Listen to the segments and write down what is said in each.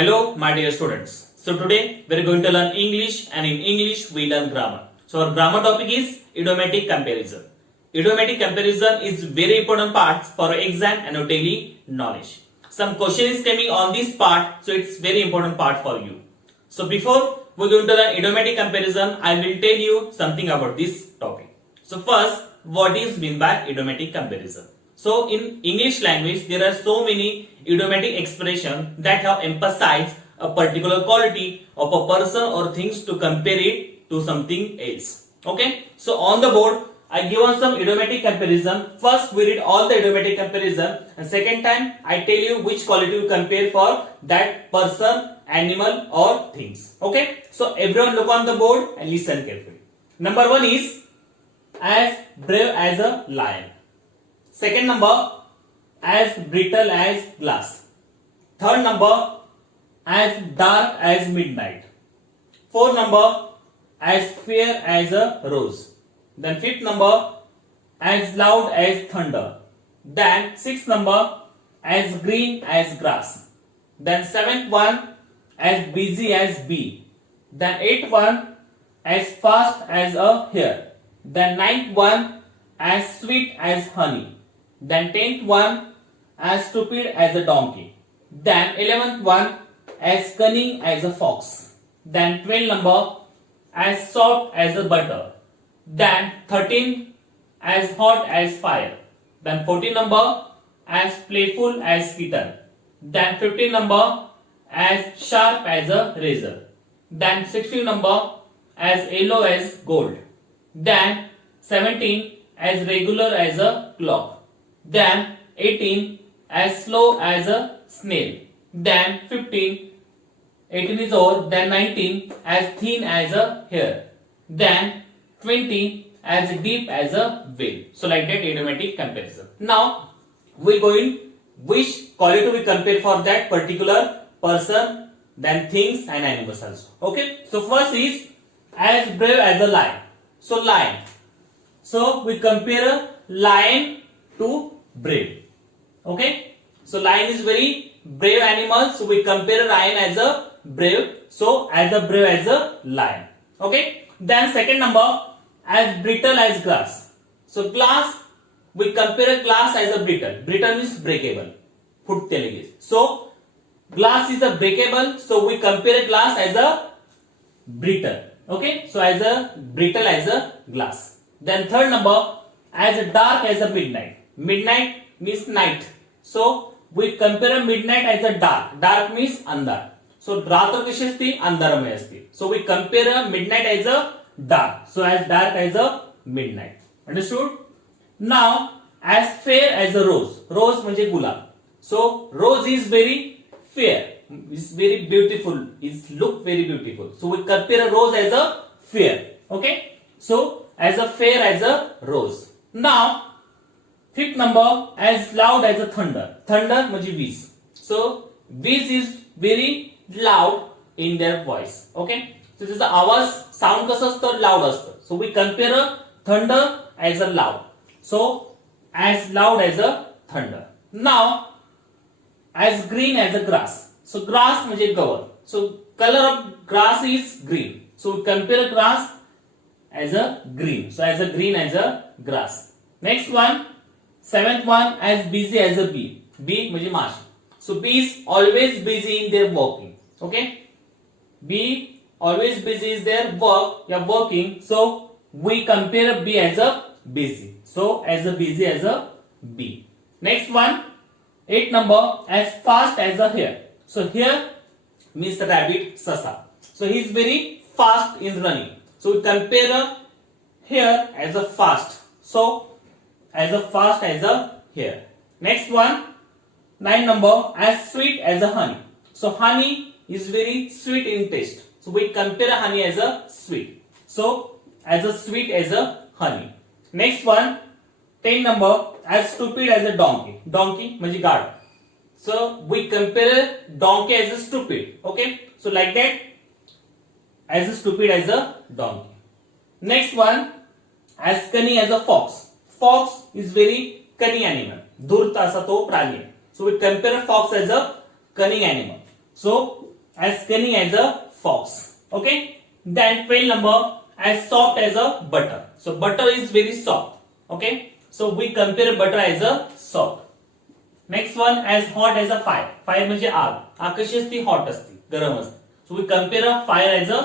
Hello, my dear students. So today we are going to learn English, and in English we learn grammar. So our grammar topic is idiomatic comparison. Idiomatic comparison is very important part for exam and your daily knowledge. Some question is coming on this part, so it's very important part for you. So before we are going to learn idiomatic comparison, I will tell you something about this topic. So first, what is mean by idiomatic comparison? So in English language, there are so many idiomatic expressions that have emphasized a particular quality of a person or things to compare it to something else. Okay. So on the board, I given some idiomatic comparison. First, we read all the idiomatic comparison, and second time, I tell you which quality you compare for that person, animal, or things. Okay. So everyone look on the board and listen carefully. Number one is as brave as a lion. Second number, as brittle as glass. Third number, as dark as midnight. Fourth number, as fair as a rose. Then fifth number, as loud as thunder. Then sixth number, as green as grass. Then seventh one, as busy as bee. Then eighth one, as fast as a hare. Then ninth one, as sweet as honey. Then 10th one, as stupid as a donkey. Then 11th one, as cunning as a fox. Then 12th number, as soft as a butter. Then 13th, as hot as fire. Then 14th number, as playful as kitten. Then 15th number, as sharp as a razor. Then 16th number, as yellow as gold. Then 17th, as regular as a clock. Then 18, as slow as a snail. Then 15, 18 is over. Then 19, as thin as a hair. Then 20, as deep as a whale. So like that idiomatic comparison. Now we go in which quality we compare for that particular person, then things and animals also. Okay. So first is as brave as a lion. So lion. So we compare a lion to brave. Okay. So lion is very brave animal. So we compare lion as a brave. So as a brave as a lion. Okay. Then second number, as brittle as glass. So glass, we compare glass as a brittle. Brittle means breakable. Food telige. So glass is a breakable. So we compare glass as a brittle. Okay. So as a brittle as a glass. Then third number, as dark as a midnight. Midnight means night. So we compare midnight as a dark. Dark means अंधार. So रात्र कशी असते अंधारामय असते. So we compare midnight as a dark. So as dark as a midnight. Understood? Now as fair as a rose. Rose म्हणजे गुलाब. So rose is very fair. Is very beautiful. Is look very beautiful. So we compare a rose as a fair. Okay? So as a fair as a rose. Now fifth number, as loud as a thunder. Thunder म्हणजे वीज. So वीज is very loud in their voice. Okay. So त्याचा आवाज sound कसं असतं loud असतं. So we compare thunder as a loud. So as loud as a thunder. Now as green as a grass. So grass म्हणजे गवत. So color of grass is green. So we compare grass as a green. So as a green as a grass. Next one, seventh one, as busy as a bee. Bee म्हणजे माशी. So bees always busy in their working. Okay. Bee always busy is their work. You are working. So we compare a bee as a busy. So as a busy as a bee. Next one, eighth number, as fast as a hare. So hare means rabbit, sasa. So he is very fast in running. So we compare a hare as a fast. So as a fast as a hare. Next one, nine number, as sweet as a honey. So honey is very sweet in taste. So we compare honey as a sweet. So as a sweet as a honey. Next one, 10 number, as stupid as a donkey. Donkey म्हणजे गाढ. So we compare donkey as a stupid. Okay. So like that, as a stupid as a donkey. Next one, as cunning as a fox. Fox is very cunning animal. धूर्त असा तो प्राणी. So we compare fox as a cunning animal. So as cunning as a fox. Okay. Then 12 number, as soft as a butter. So butter is very soft. Okay. So we compare butter as a soft. Next one, as hot as a fire. Fire म्हणजे आग. आग कशी असते? Hot असते, गरम असते. So we compare a fire as a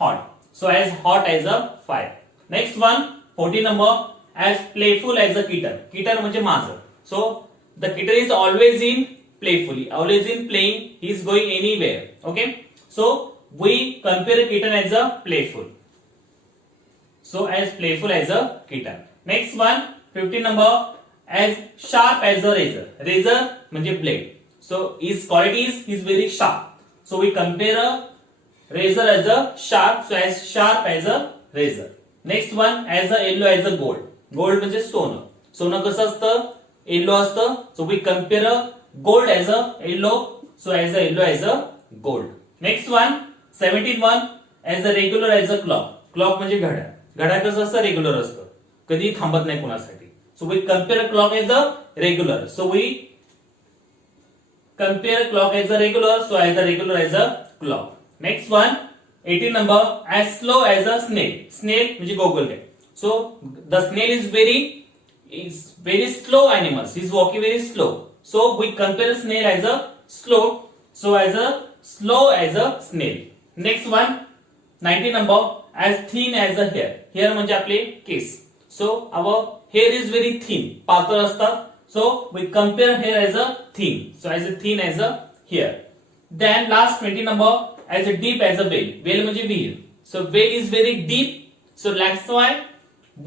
hot. So as hot as a fire. Next one, 14 number, as playful as a kitten. Kitten म्हणजे मांजर. So the kitten is always in playfully, always in playing. He is going anywhere. Okay. So we compare kitten as a playful. So as playful as a kitten. Next one, 15 number, as sharp as a razor. Razor म्हणजे blade. So his qualities is very sharp. So we compare a razor as a sharp. So as sharp as a razor. Next one, as a yellow as a gold. Gold म्हणजे सोनं. सोनं कसं असतं? Yellow असतं. So we compare a gold as a yellow. So as a yellow as a gold. Next one, 17 one, as a regular as a clock. Clock म्हणजे घड्याळ. घड्याळ कसं असतं? रेग्युलर असतं. कधी थांबत नाही कोणासाठी. So we compare a clock as a regular. So we compare clock as a regular. So as a regular as a clock. Next one, 18 number, as slow as a snail. Snail म्हणजे गोगलगाय. So the snail is very slow animals. He is walking very slow. So we compare snail as a slow. So as a slow as a snail. Next one, 19 number, as thin as a hair. Hair म्हणजे आपले case. So our hair is very thin. पातळ असतात. So we compare hair as a thin. So as a thin as a hair. Then last 20 number, as a deep as a well. Well म्हणजे विहीर. So well is very deep. So that's why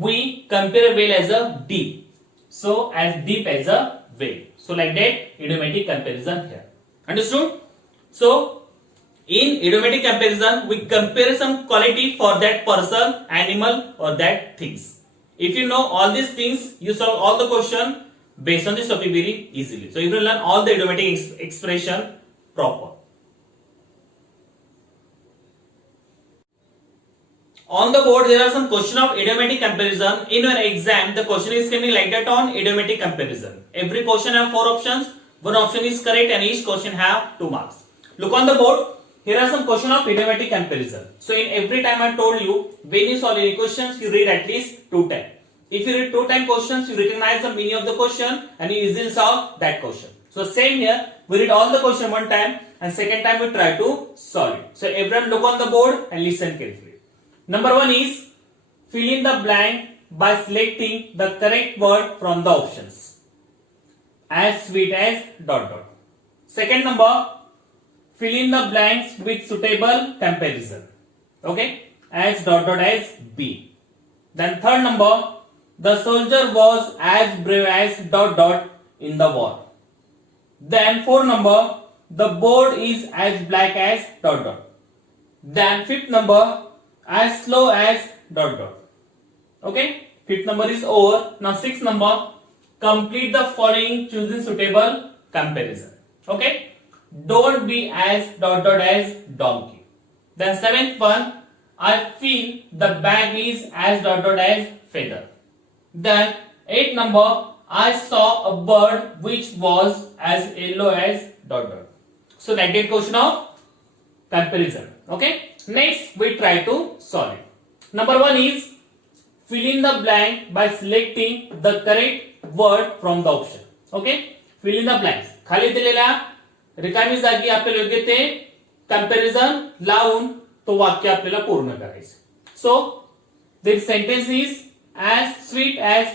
we compare well as a deep. So as deep as a well. So like that, idiomatic comparison here. Understood? So in idiomatic comparison, we compare some quality for that person, animal, or that things. If you know all these things, you solve all the question based on this topic very easily. So you will learn all the idiomatic expression proper. On the board, there are some question of idiomatic comparison. In your exam, the question is coming like that on idiomatic comparison. Every question have 4 options. One option is correct and each question have 2 marks. Look on the board. Here are some question of idiomatic comparison. So in every time I told you, when you solve any questions, you read at least 2 times. If you read 2 times questions, you recognize the meaning of the question and you easily solve that question. So same here, we read all the question 1 time and second time we try to solve it. So everyone look on the board and listen carefully. Number 1 is, fill in the blank by selecting the correct word from the options. As sweet as ... Second number, fill in the blanks with suitable comparison. Okay, as ... as B. Then third number, the soldier was as brave as ... in the war. Then fourth number, the board is as black as ... Then fifth number, as slow as ... Okay, fifth number is over. Now sixth number, complete the following choosing suitable comparison. Okay, don't be as ... as donkey. Then seventh one, I feel the bag is as ... as feather. Then eighth number, I saw a bird which was as yellow as ... So that is question of comparison. Okay. Next we try to solve it. Number 1 is, fill in the blank by selecting the correct word from the option. Okay. Fill in the blanks. खाली दिलेल्या रिकामी जागी आपल्याला योग्य ते comparison लावून तो वाक्य आपल्याला पूर्ण करायचं. So the sentence is as sweet as ...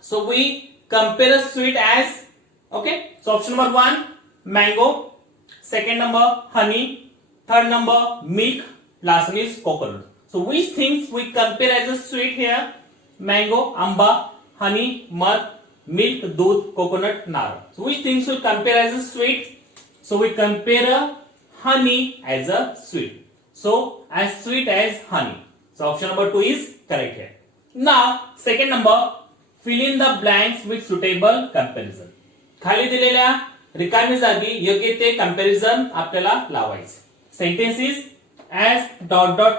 So we compare sweet as, okay. So option number 1, mango. Second number, honey. Third number, milk. Last one is coconut. So which things we compare as a sweet here? Mango, amba, honey, mud, milk, doodh, coconut, nar. So which things we compare as a sweet? So we compare honey as a sweet. So as sweet as honey. So option number 2 is correct here. Now second number, fill in the blanks with suitable comparison. खाली दिलेल्या रिकामी जागी योग्य ते comparison आपल्याला लावायचे. Sentence is as ...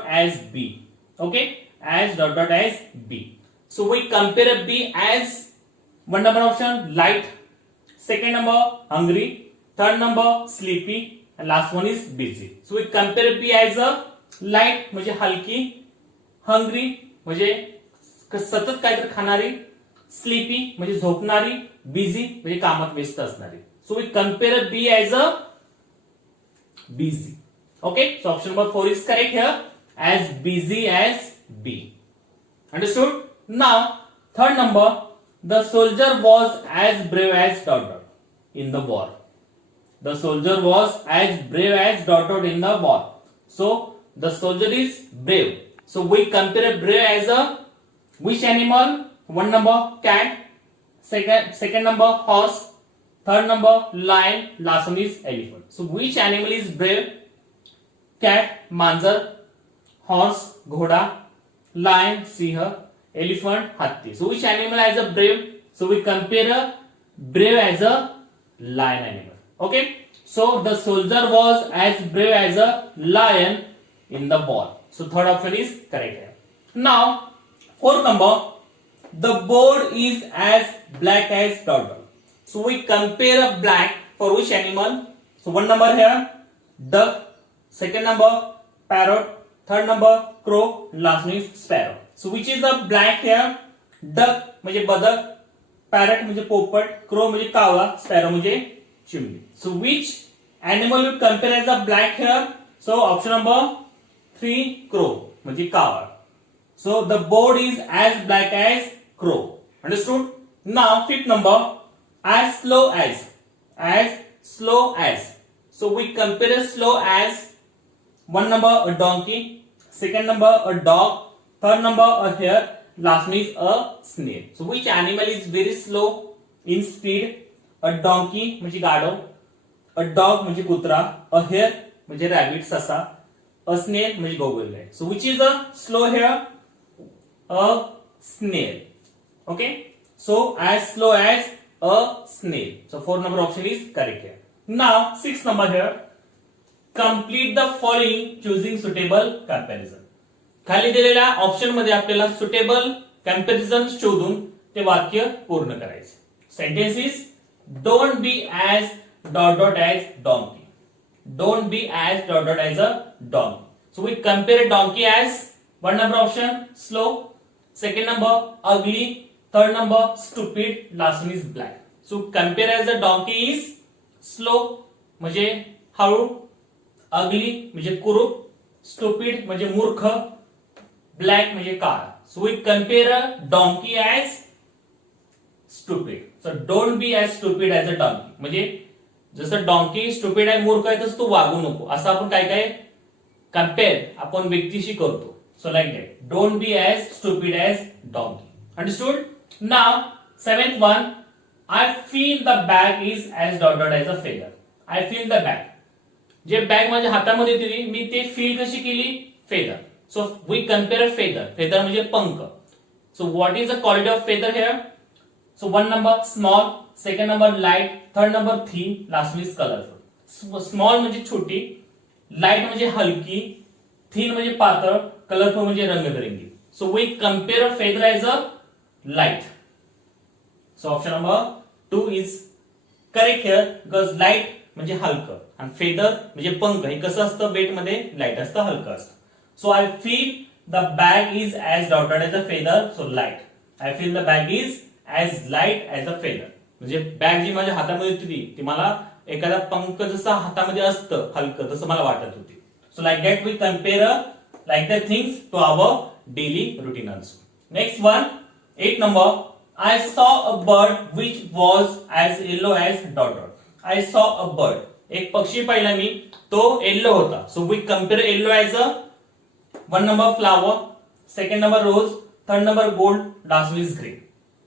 as B. Okay, as ... as B. So we compare B as 1 number option light, second number hungry, third number sleepy, and last one is busy. So we compare B as a light म्हणजे हलकी, hungry म्हणजे सतत काहीतरी खाणारी, sleepy म्हणजे झोपणारी, busy म्हणजे कामात व्यस्त असणारी. So we compare B as a busy. Okay, so option number 4 is correct here, as busy as B. Understood? Now third number, the soldier was as brave as dot dot in the war. The soldier was as brave as dot dot in the war. So the soldier is brave. So we compare brave as a which animal? One number cat, second number horse, third number lion, last one is elephant. So which animal is brave? Cat, मांजर, horse, घोड़ा, lion, Singh, elephant, हाथी. So which animal has a brave? So we compare a brave as a lion animal. Okay. So the soldier was as brave as a lion in the war. So third option is correct here. Now fourth number, the board is as black as dot dot. So we compare a black for which animal? So one number here, duck, second number parrot, third number crow, last one is sparrow. So which is the black here? Duck म्हणजे बदक, parrot म्हणजे पोपट, crow म्हणजे कावळा, sparrow म्हणजे चिमणी. So which animal you compare as a black here? So option number 3, crow म्हणजे कावळा. So the board is as black as crow. Understood? Now fifth number, as slow as. So we compare slow as one number a donkey, second number a dog, third number a hare, last one is a snail. So which animal is very slow in speed? A donkey म्हणजे गाढव, a dog म्हणजे कुत्रा, a hare म्हणजे rabbit ससा, a snail म्हणजे गोगलगाय. So which is a slow here? A snail. Okay. So as slow as a snail. So fourth number option is correct here. Now sixth number here, complete the following choosing suitable comparison. खाली दिलेल्या option मध्ये आपल्याला suitable comparison शोधून ते वाक्य पूर्ण करायचे. Sentence is don't be as dot dot as donkey. Don't be as dot dot as a donkey. So we compare donkey as one number option slow, second number ugly, third number stupid, last one is black. So compare as a donkey is slow म्हणजे हळू, अगली म्हणजे कुरूप, stupid म्हणजे मूर्ख, black म्हणजे काळा. So we compare a donkey as stupid. So don't be as stupid as a donkey म्हणजे जसं डॉन्की स्टुपिड आहे, मूर्ख आहे, तसं तू वागू नको असं आपण काय काय कंपेअर आपण व्यक्तीशी करतो. So like that, don't be as stupid as donkey. Understood? Now seventh one, I feel the bag is as dot dot as a feather. I feel the bag, जे बॅग माझ्या हातामध्ये दिली मी ते फील कशी केली? Feather. So we compare feather. Feather म्हणजे पंख. So what is the quality of feather here? So one number small, second number light, third number thin, last is colourful. Small म्हणजे छोटी, लाईट म्हणजे हलकी, थिन म्हणजे पातळ, कलरफुल म्हणजे रंगबिरंगी. So we compare feather as a light. So option number 2 is correct here, because light म्हणजे हलकं आणि फेदर म्हणजे पंख. हे कसं असतं? बेट मध्ये लाईट असतं, हलकं असतं. So I feel the bag is as dotted as a feather. So light. I feel the bag is as light as a feather म्हणजे बॅग जी माझ्या हातामध्ये होती ती मला एखादा पंख जसं हातामध्ये असतं हलकं तसं मला वाटत होती. So like that we compare like that things to our daily routine also. Next one, 8 number, I saw a bird which was as yellow as dot dot. I saw a bird. एक पक्षी पाहिला मी, तो yellow होता. So we compare yellow as a one number flower, second number rose, third number gold, last one is green.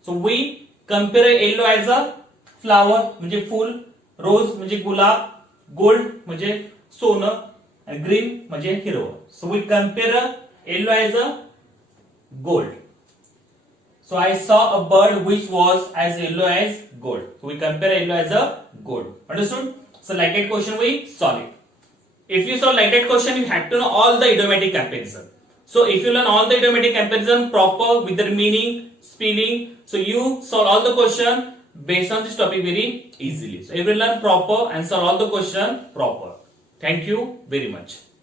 So we compare yellow as a flower म्हणजे फूल, rose म्हणजे गुलाब, gold म्हणजे सोनं, and green म्हणजे हिरवं. So we compare yellow as a gold. So I saw a bird which was as yellow as gold. So we compare yellow as a gold. Understood? So like that question we solve it. If you solve like that question, you have to know all the idiomatic comparison. So if you learn all the idiomatic comparison proper with their meaning, spelling, so you solve all the question based on this topic very easily. So you will learn proper and solve all the question proper. Thank you very much.